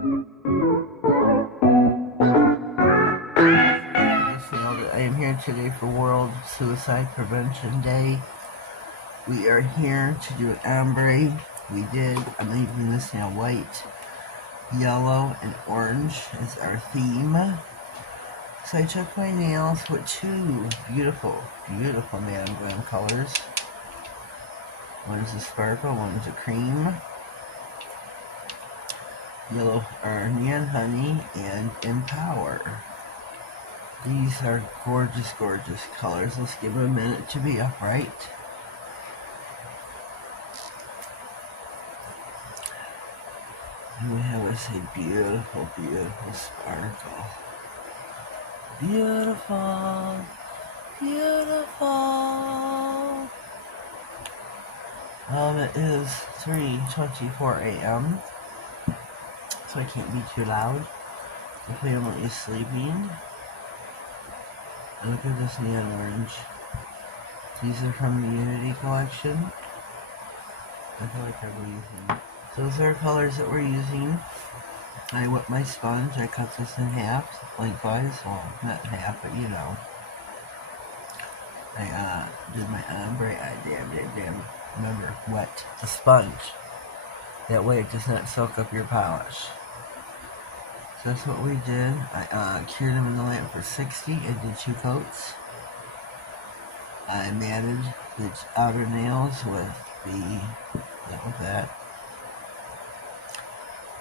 Just nailed it. I am here today for World Suicide Prevention Day. We are here to do an ombre. I'm leaving this nail white, yellow, and orange is our theme. So I took my nails with two beautiful, beautiful Madam Glam colors. One is a sparkle, one is a cream. Yellow are Neon Honey and Empower. These are gorgeous, gorgeous colors. Let's give them a minute to be upright. And we have us a beautiful, beautiful sparkle. Beautiful, beautiful. It is 3:24 a.m. so I can't be too loud. The family is sleeping. Look at this neon orange. These are from the Unity collection. I feel like I'm using. So those are colors that we're using. I wet my sponge. I cut this in half, lengthwise. Well, not in half, but you know. I did my ombre. Remember, wet the sponge. That way it does not soak up your polish. So that's what we did. I cured them in the lamp for 60. I did 2 coats. I matted the outer nails with the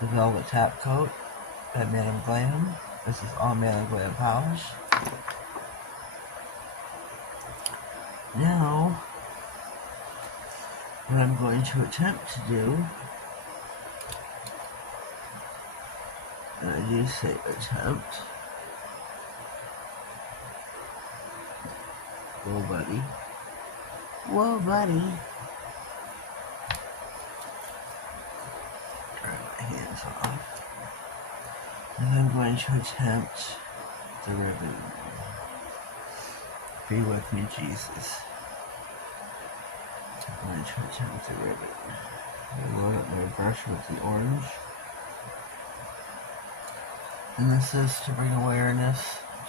velvet top coat by Madam Glam. This is all Madam Glam polish. Now, what I'm going to attempt to do, and I do say attempt. Whoa, buddy. Whoa, buddy. Turn my hands off. And I'm going to attempt the ribbon. Be with me, Jesus. I'm going to attempt the ribbon. I load up my brush with the orange. And this is to bring awareness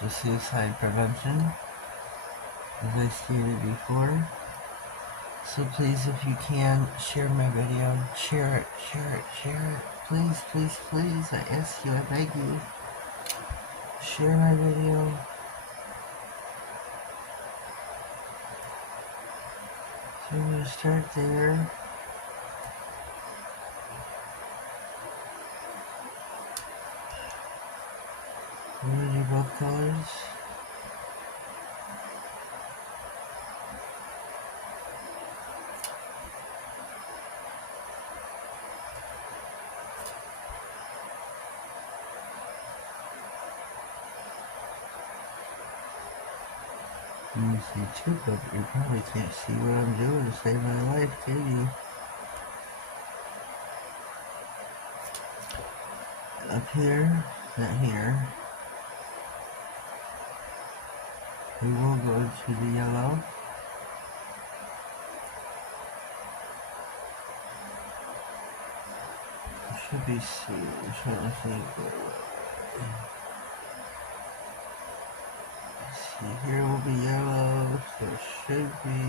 to suicide prevention, as I stated before. So please, if you can, share my video. Share it, share it, share it. Please, please, please, I ask you, I beg you. Share my video. So I'm going to start there. I'm going to do both colors. You see too, but you probably can't see what I'm doing to save my life, can you? Up here, not here. We will go to the yellow. It should be seen. I'm trying to think. See, here will be yellow, so it should be.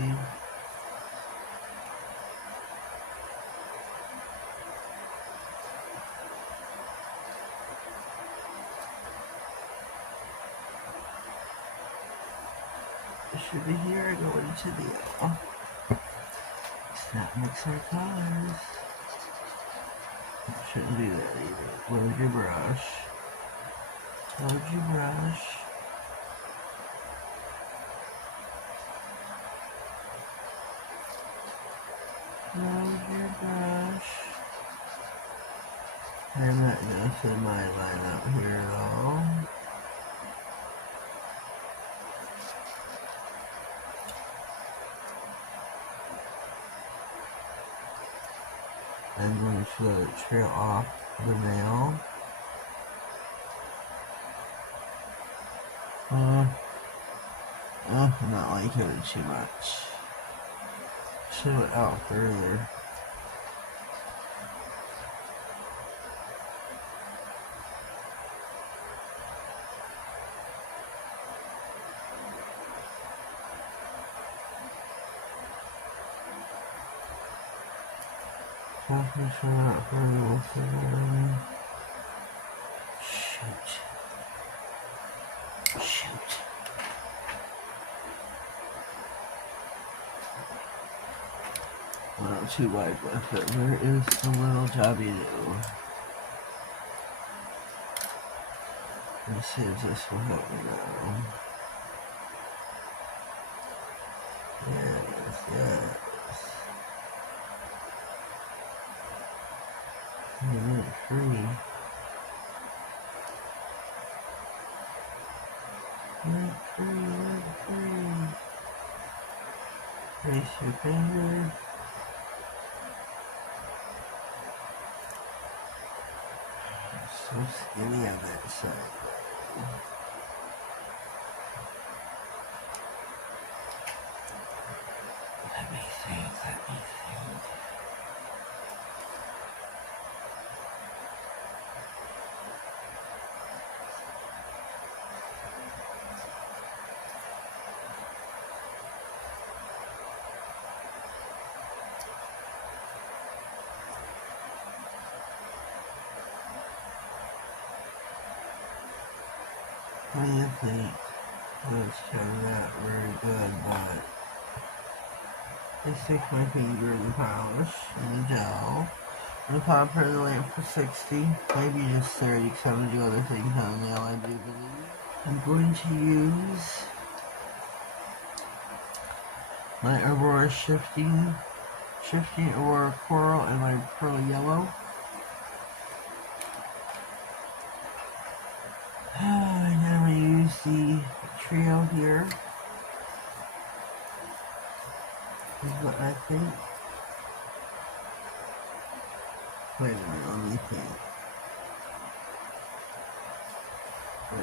It should be here, go into the yellow. Let's not mix our colors. Shouldn't do that either. Load your brush. Load your brush. Load your brush. I'm not going to fill my line up here at all. I'm going to let it trail off the nail. I'm not liking it too much. Show it out further. Definitely try not hurry with it. Shoot. Shoot. Not too wide with it. Where is the little jobby do? Let's see if this will help me now. Yes, yes. Minute free. Minute free. Place your finger. So skinny on that side. Let me think. What do you think? Let's try that very good, but I stick my finger in the polish and the gel. I'm gonna pop her the lamp for 60, maybe just 30 because I'm gonna do other things on the nail, I do believe. I'm going to use my Aurora shifting Aurora Coral and my Pearl Yellow. And I'm going to use the trio here. Is what I think. Wait a minute, let me think. Let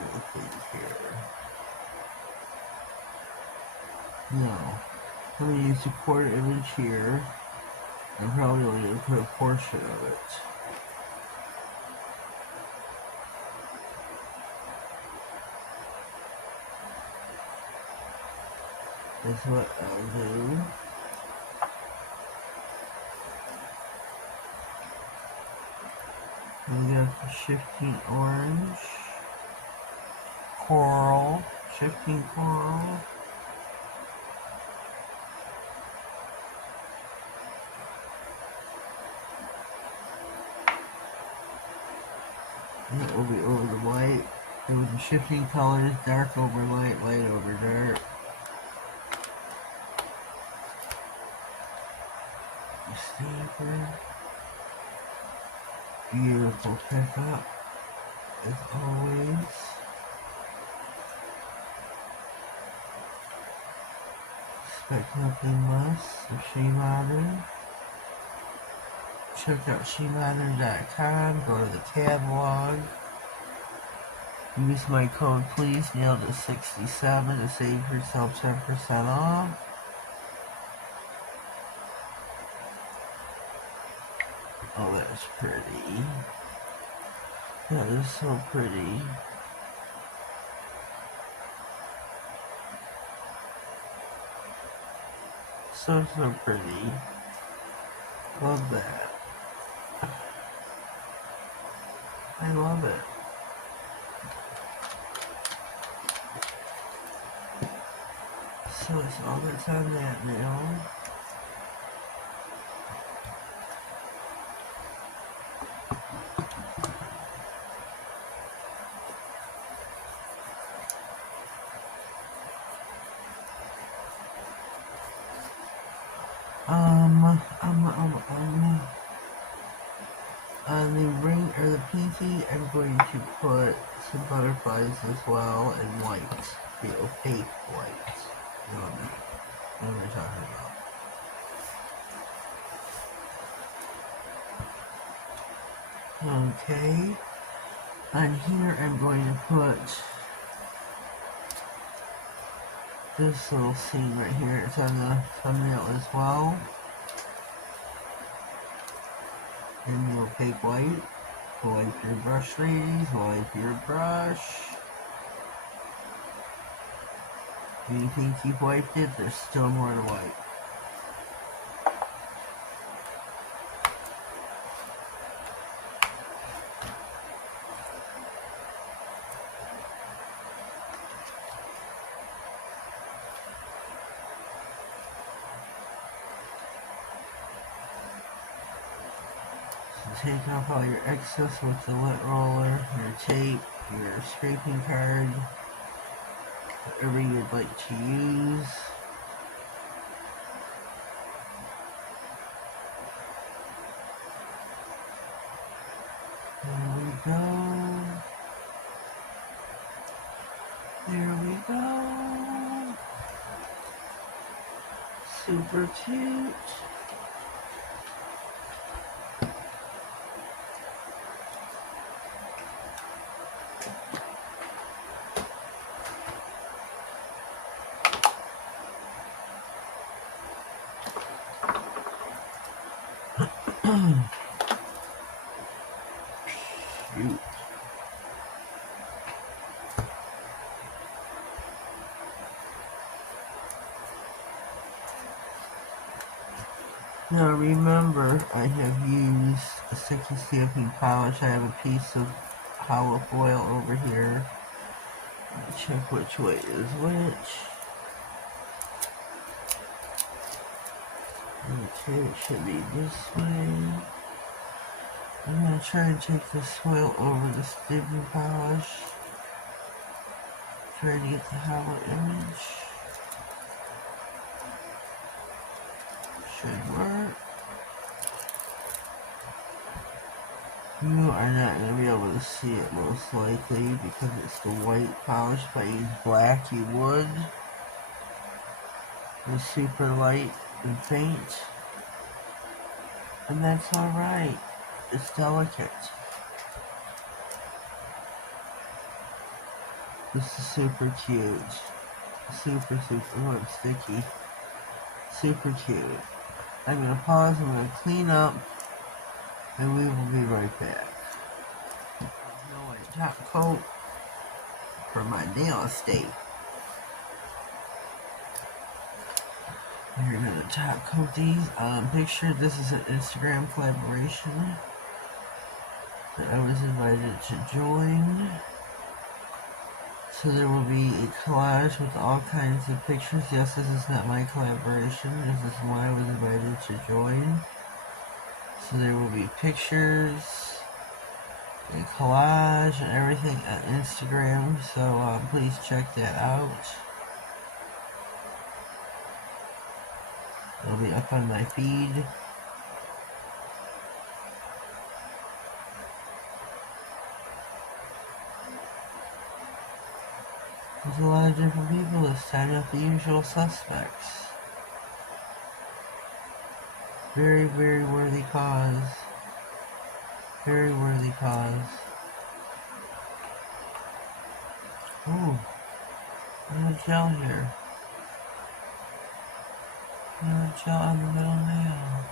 me think here. No. I'm going to use the quarter image here. I'm probably only going to put a portion of it. That's what I'll do. We got the shifting orange, coral, shifting coral. And it will be over the white. It will be shifting colors, dark over light, light over dark. Stamper. Beautiful pickup, as always. Expect nothing less of Shea Modern. Check out SheaModern.com. Go to the catalog. Use my code please, Nailed It67 to save yourself 10% off. Oh, that's pretty. That is so pretty. So pretty. Love that. I love it. So it's all that's on that now. On the ring or the pinky, I'm going to put some butterflies as well and white, the opaque white. You know what I'm talking about. Okay. On here, I'm going to put this little scene right here. It's on the thumbnail as well. In the opaque white. Wipe your brush, ladies. Wipe your brush. Do you think you've wiped it? There's still more to wipe. take off all your excess with the wet roller, your tape, your scraping card, whatever you'd like to use. There we go. There we go. Super cute. Shoot. Now remember, I have used a sticky stamping polish. I have a piece of hollow foil over here. Let me check which way is which. Okay, it should be this way. I'm going to try and take this foil over the stamping polish. Try to get the hollow image. Should work. You are not going to be able to see it most likely because it's the white polish. If I use black, you would. It's super light and faint. And that's alright. It's delicate. This is super cute. Super, oh, it's sticky. Super cute. I'm going to pause, I'm going to clean up, and we will be right back. No white top coat for my nail estate. We're going to top coat these. Picture, this is an Instagram collaboration that I was invited to join. So there will be a collage with all kinds of pictures. Yes, this is not my collaboration. This is one I was invited to join. So there will be pictures, a collage, and everything on Instagram. So please check that out. It'll be up on my feed. There's a lot of different people this time, not the usual suspects. Very, very worthy cause. Very worthy cause. Ooh, there's a gel here. There's a gel on the middle nail.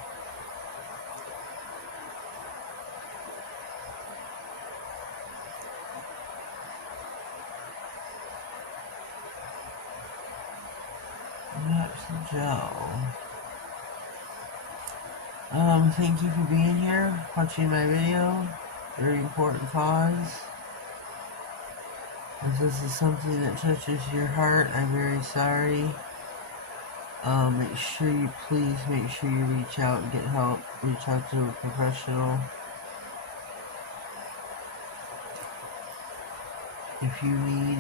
That's the gel. Thank you for being here, watching my video. Very important cause. If this is something that touches your heart, I'm very sorry. Please make sure you reach out and get help. Reach out to a professional. If you need,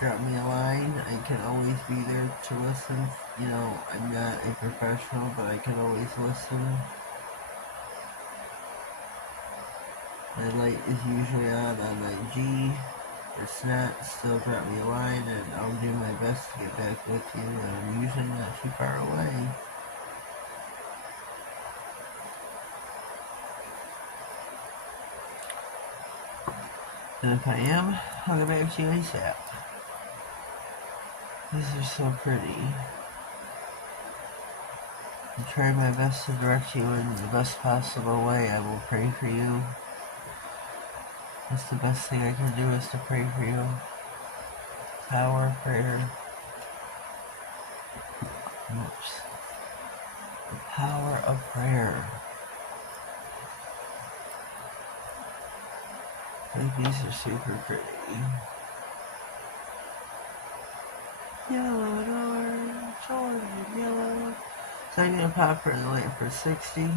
drop me a line. I can always be there to listen. You know, I'm not a professional, but I can always listen. My light is usually on my G. If it's not, still drop me a line and I'll do my best to get back with you. And I'm usually not too far away. And if I am, I'll get back to you ASAP. These are so pretty. I'll try my best to direct you in the best possible way. I will pray for you. That's the best thing I can do is to pray for you. Power of prayer. Oops. The power of prayer. I think these are super pretty. Yellow and orange, yellow. So I'm going to pop her in the light for 60.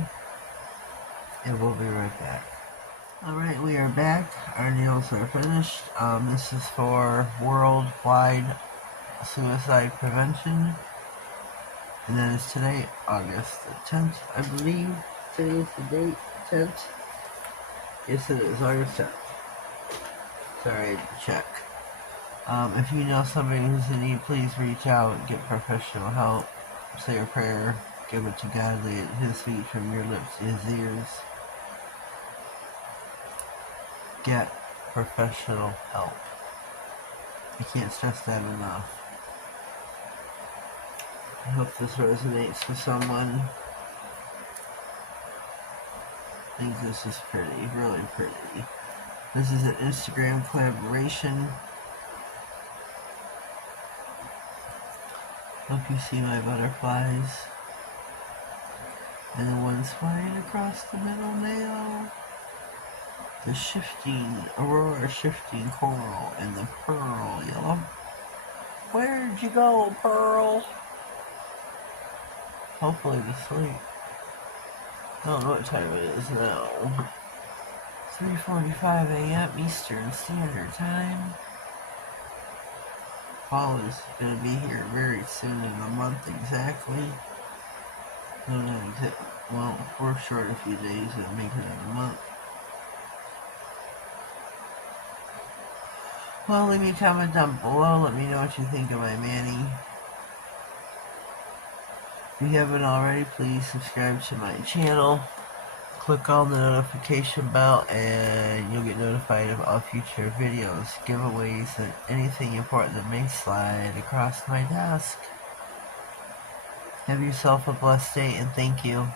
and we'll be right back. Alright, we are back. Our nails are finished. This is for worldwide suicide prevention. And then it's today, August the 10th, I believe. Today is the date, 10th. Yes, it is, August 10th. Sorry, I had to check. If you know somebody who's in need, please reach out, get professional help, say a prayer, give it to God, lay it at His feet, from your lips to His ears. Get professional help. I can't stress that enough. I hope this resonates with someone. I think this is pretty, really pretty. This is an Instagram collaboration. Hope you see my butterflies. And the ones flying across the middle nail. The shifting, aurora shifting coral and the pearl yellow. Where'd you go, Pearl? Hopefully to sleep. I don't know what time it is now. 3:45 a.m. Eastern Standard Time. Fall is going to be here very soon, in a month exactly. Well, we're short a few days, it'll make it in a month. Well, leave me a comment down below. Let me know what you think of my Manny. If you haven't already, please subscribe to my channel. Click on the notification bell and you'll get notified of all future videos, giveaways, and anything important that may slide across my desk. Have yourself a blessed day and thank you.